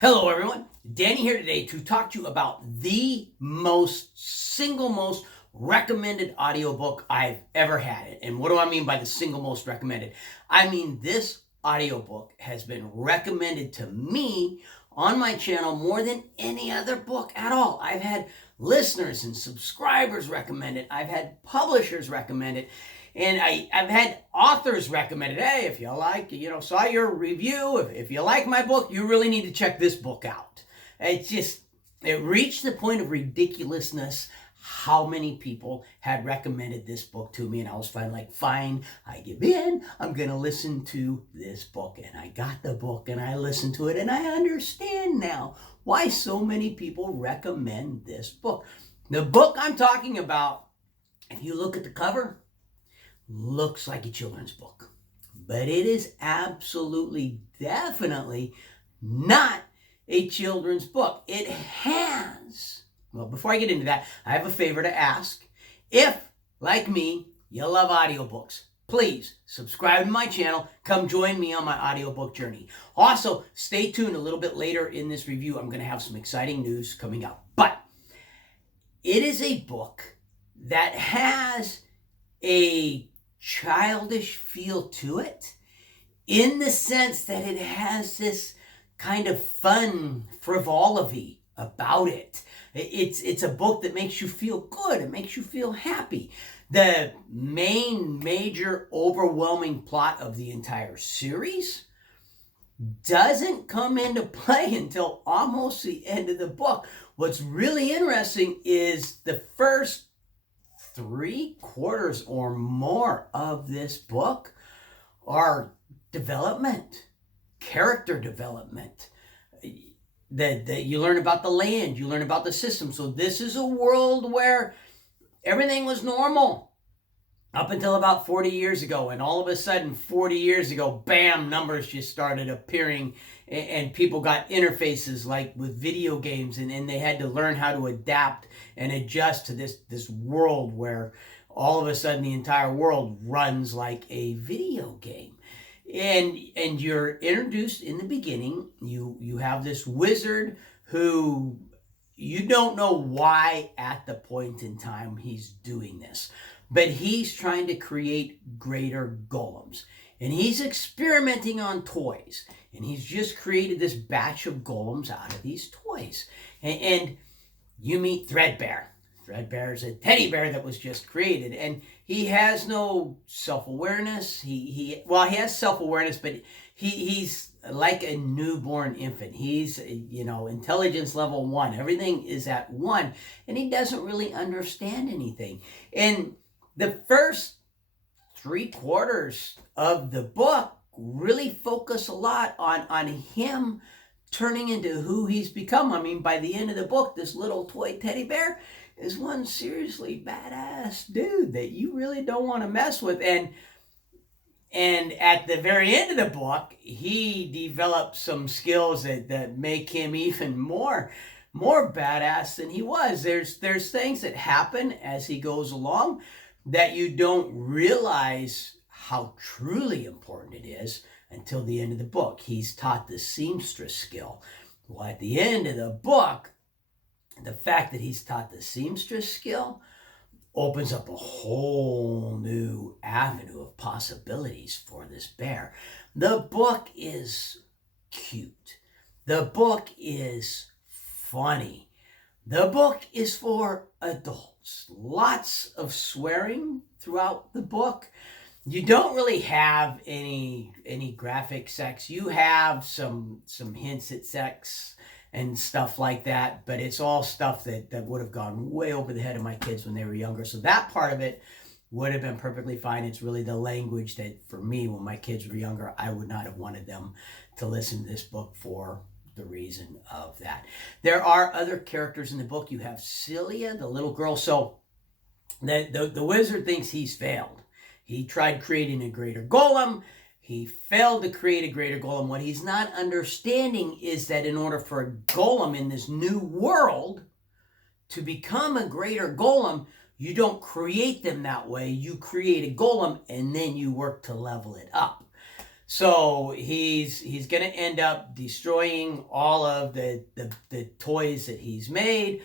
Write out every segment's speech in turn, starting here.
Hello everyone, Danny here today to talk to you about the single most recommended audiobook I've ever had. And what do I mean by the single most recommended? I mean this audiobook has been recommended to me on my channel more than any other book at all. I've had listeners and subscribers recommend it. I've had publishers recommend it. And I've had authors recommend it. Hey, if you like, saw your review, if you like my book, you really need to check this book out. It reached the point of ridiculousness how many people had recommended this book to me. And I was fine, I give in. I'm going to listen to this book. And I got the book and I listened to it. And I understand now why so many people recommend this book. The book I'm talking about, if you look at the cover, looks like a children's book, but it is absolutely, definitely not a children's book. It has, well, before I get into that, I have a favor to ask. If, like me, you love audiobooks, please subscribe to my channel. Come join me on my audiobook journey. Also, stay tuned a little bit later in this review. I'm going to have some exciting news coming up, but it is a book that has a childish feel to it, in the sense that it has this kind of fun frivolity about it. It's a book that makes you feel good. It makes you feel happy. The major overwhelming plot of the entire series doesn't come into play until almost the end of the book. What's really interesting is the first 3/4 or more of this book are development, character development. That you learn about the land, you learn about the system. So this is a world where everything was normal up until about 40 years ago. And all of a sudden, 40 years ago, bam, numbers just started appearing and people got interfaces like with video games, and they had to learn how to adapt and adjust to this world where all of a sudden the entire world runs like a video game. And you're introduced in the beginning. You have this wizard who you don't know why at the point in time he's doing this, but he's trying to create greater golems. And he's experimenting on toys. And he's just created this batch of golems out of these toys. And you meet Threadbare. Threadbare is a teddy bear that was just created. And he has no self-awareness. He has self-awareness, but he's like a newborn infant. He's, intelligence level 1. Everything is at 1. And he doesn't really understand anything. And the first 3/4 of the book really focus a lot on him turning into who he's become. I mean, by the end of the book, this little toy teddy bear is one seriously badass dude that you really don't want to mess with. And at the very end of the book, he develops some skills that make him even more badass than he was. There's things that happen as he goes along that you don't realize how truly important it is until the end of the book. He's taught the seamstress skill. Well, at the end of the book, the fact that he's taught the seamstress skill opens up a whole new avenue of possibilities for this bear. The book is cute. The book is funny. The book is for adults. Lots of swearing throughout the book. You don't really have any graphic sex. You have some hints at sex and stuff like that, but it's all stuff that would have gone way over the head of my kids when they were younger. So that part of it would have been perfectly fine. It's really the language that, for me, when my kids were younger, I would not have wanted them to listen to this book for the reason of that. There are other characters in the book. You have Celia, the little girl. So the wizard thinks he's failed. He tried creating a greater golem. He failed to create a greater golem. What he's not understanding is that in order for a golem in this new world to become a greater golem, you don't create them that way. You create a golem and then you work to level it up. So he's going to end up destroying all of the toys that he's made.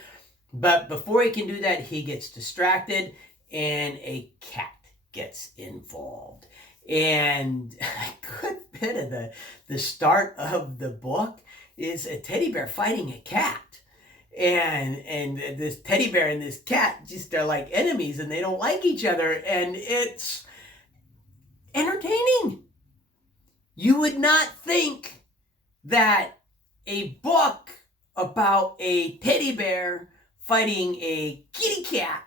But before he can do that, he gets distracted and a cat gets involved. And a good bit of the start of the book is a teddy bear fighting a cat. And this teddy bear and this cat just are like enemies and they don't like each other. And it's entertaining. You would not think that a book about a teddy bear fighting a kitty cat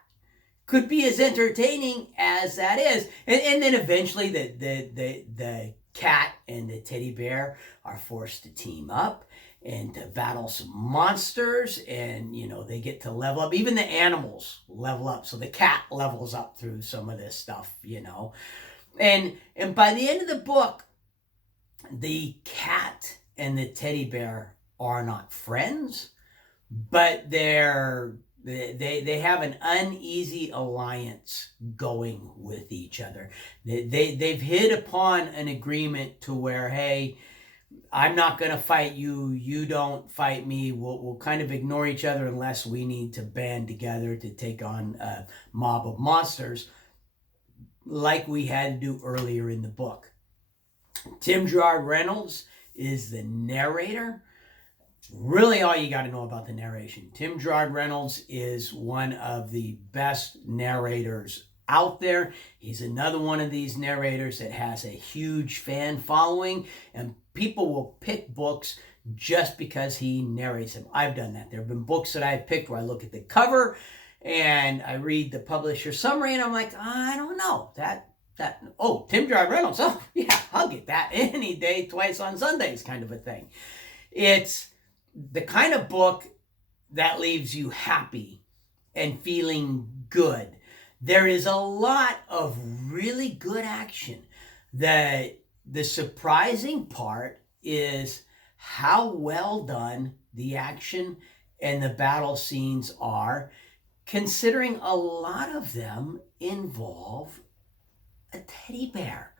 could be as entertaining as that is. And then eventually the cat and the teddy bear are forced to team up and to battle some monsters, and they get to level up. Even the animals level up. So the cat levels up through some of this stuff, And by the end of the book, the cat and the teddy bear are not friends, but they have an uneasy alliance going with each other. They've hit upon an agreement to where, hey, I'm not going to fight you. You don't fight me. We'll kind of ignore each other unless we need to band together to take on a mob of monsters like we had to do earlier in the book. Tim Gerard Reynolds is the narrator. Really all you got to know about the narration. Tim Gerard Reynolds is one of the best narrators out there. He's another one of these narrators that has a huge fan following, and people will pick books just because he narrates them. I've done that. There have been books that I've picked where I look at the cover and I read the publisher summary and I'm like, I don't know. Tim Gerard Reynolds. Oh, yeah, I'll get that any day, twice on Sundays kind of a thing. It's the kind of book that leaves you happy and feeling good. There is a lot of really good action. The surprising part is how well done the action and the battle scenes are, considering a lot of them involve a teddy bear.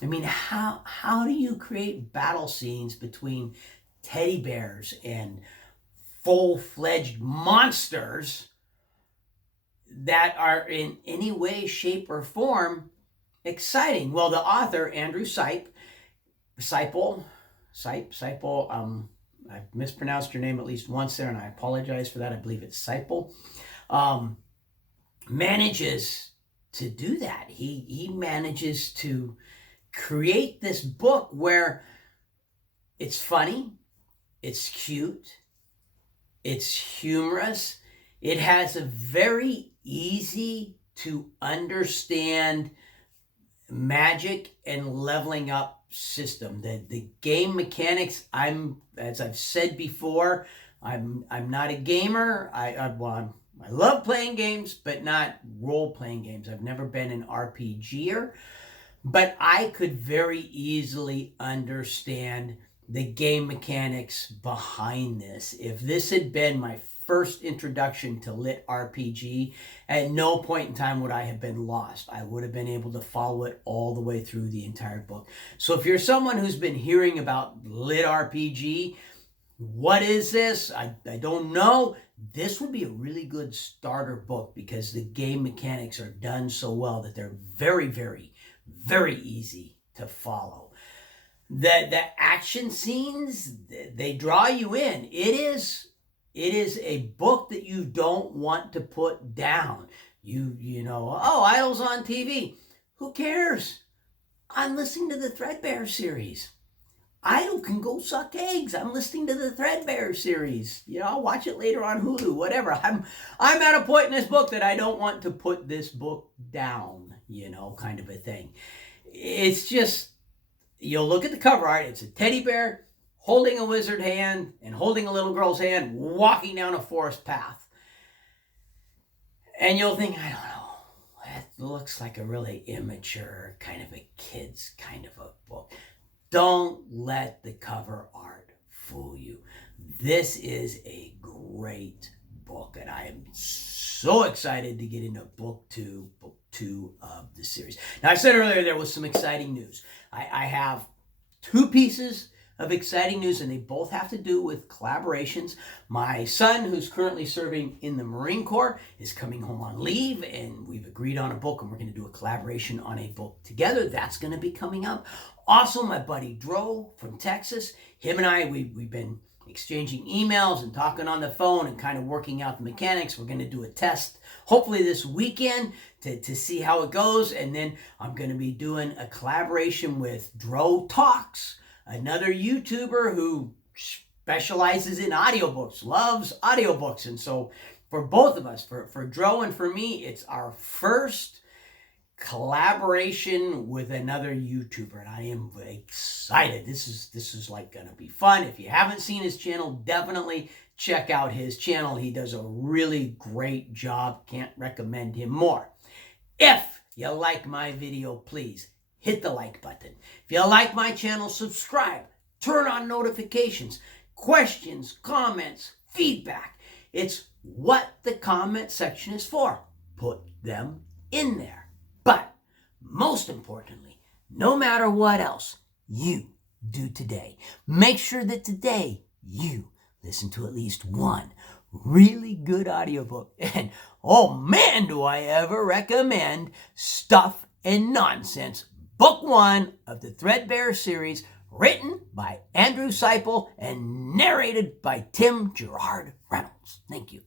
I mean, how do you create battle scenes between teddy bears and full-fledged monsters that are in any way, shape, or form exciting? Well, the author, Andrew Seiple, I've mispronounced your name at least once there, and I apologize for that. I believe it's Seiple. Manages to do that. He manages to create this book where it's funny, it's cute, it's humorous. It has a very easy to understand magic and leveling up system. The game mechanics, as I've said before, I'm not a gamer. I love playing games, but not role-playing games. I've never been an RPGer, but I could very easily understand the game mechanics behind this. If this had been my first introduction to lit RPG, at no point in time would I have been lost. I would have been able to follow it all the way through the entire book. So if you're someone who's been hearing about lit RPG, what is this? I don't know. This would be a really good starter book because the game mechanics are done so well that they're very, very, very easy to follow. The action scenes, they draw you in. It is a book that you don't want to put down. Idol's on TV. Who cares? I'm listening to the Threadbare series. Idol can go suck eggs. I'm listening to the Threadbare series. I'll watch it later on Hulu, whatever. I'm at a point in this book that I don't want to put this book down, kind of a thing. It's just, you'll look at the cover art. It's a teddy bear holding a wizard hand and holding a little girl's hand, walking down a forest path. And you'll think, I don't know, that looks like a really immature, kind of a kid's kind of a book. Don't let the cover art fool you. This is a great book, and I am so excited to get into book two of the series. Now, I said earlier there was some exciting news. I have two pieces of exciting news, and they both have to do with collaborations. My son, who's currently serving in the Marine Corps, is coming home on leave, and we've agreed on a book, and we're going to do a collaboration on a book together. That's going to be coming up. Also, my buddy Dro from Texas, him and I, we've been exchanging emails and talking on the phone and kind of working out the mechanics. We're going to do a test hopefully this weekend to see how it goes, and then I'm going to be doing a collaboration with Dro Talks, another YouTuber who specializes in audiobooks, loves audiobooks. And so for both of us, for Dro and for me, it's our first collaboration with another YouTuber, and I am excited. This is like gonna be fun. If you haven't seen his channel, definitely check out his channel. He does a really great job. Can't recommend him more. If you like my video, please hit the like button. If you like my channel, subscribe, turn on notifications, questions, comments, feedback. It's what the comment section is for. Put them in there. But most importantly, no matter what else you do today, make sure that today you listen to at least one really good audiobook. And oh man, do I ever recommend Stuff and Nonsense, Book 1 of the Threadbare series, written by Andrew Seiple and narrated by Tim Gerard Reynolds. Thank you.